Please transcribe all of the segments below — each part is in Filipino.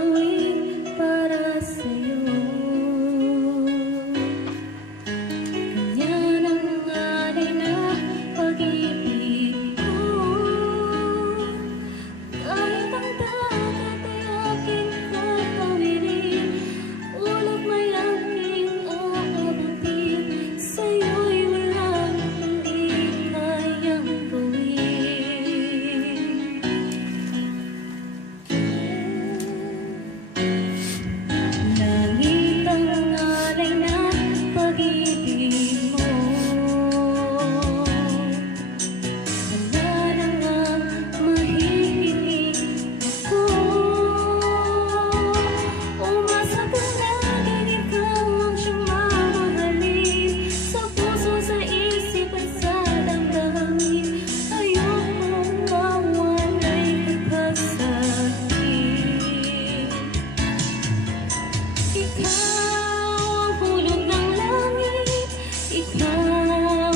gawin para sa'yo. Ganyan ang alay na pag-ibig ko. Kahit ang dagat ay aking tatawirin, ulap may aking aabutin, sa'yo'y walang hindi kayang gawin. Langit ang alay na pag-ibig mo. Wala na ngang mahihiling ako. Umasa ka laging ikaw ang siyang mamahalin, sa puso, sa isip at sa damdamin. Ayokong mawalay ka pa sa'kin. Ikaw ang hulog ng langit, ikaw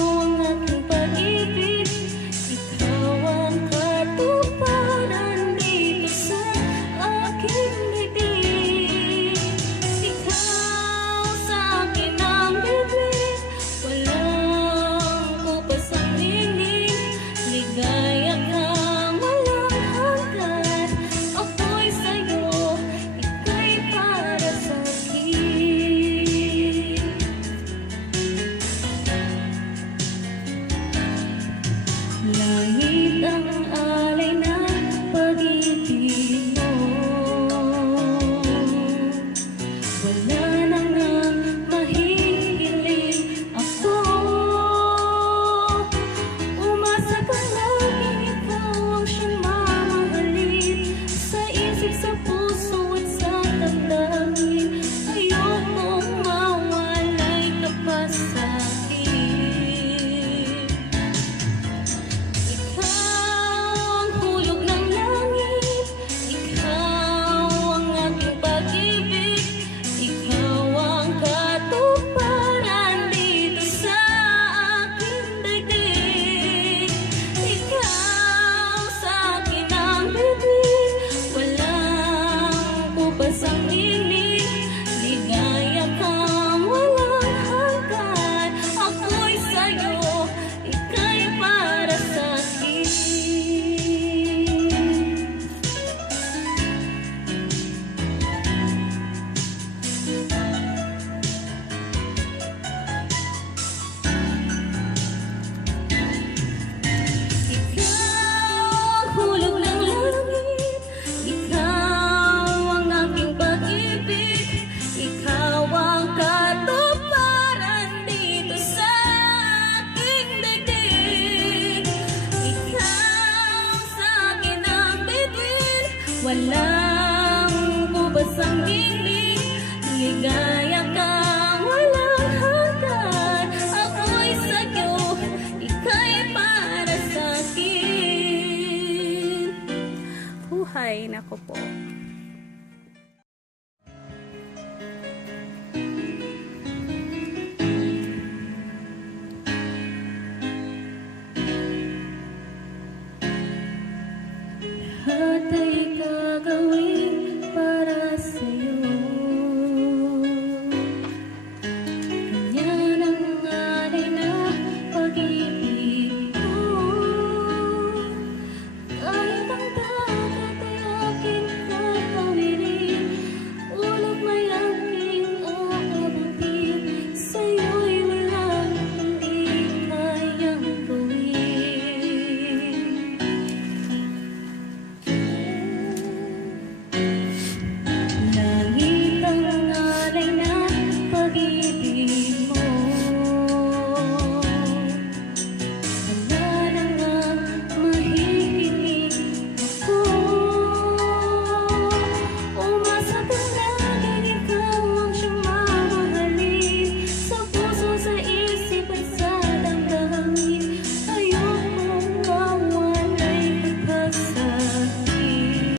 ang aking pag-ibig, ikaw ang katuparan dito sa aking bibig. Ikaw sa akin ang bibig, walang kupas ang nining, ligaya kang walang hanggan. Ako'y sa'yo, ika'y para sa'kin. Langit ang alay na pag-ibig mo. Wala na ngang mahihiling ako. Umasa ka laging ikaw ang siyang mamahalin, sa isip, sa puso at sa damdamin. Ayokong mawalay ka pa sa'kin. Ikaw ang hulog ng langit, ikaw ang aking pag-ibig, ikaw ang katuparan dito sa aking daigdig. Ikaw sa akin ang bibig, walang kupas ang nining, ligaya kang walang hanggan. Ako'y sa'yo, ika'y para sa'kin. Ikaw ang hulog ng langit, ikaw ang aking pag-ibig, ikaw ang katuparan dito sa aking daigdig. Ikaw sa akin ang bibig, walang kubas ang nining, ligaya kang walang hanggan. Ako'y sa'yo, ika'y para sa'kin. Buhay, nako po.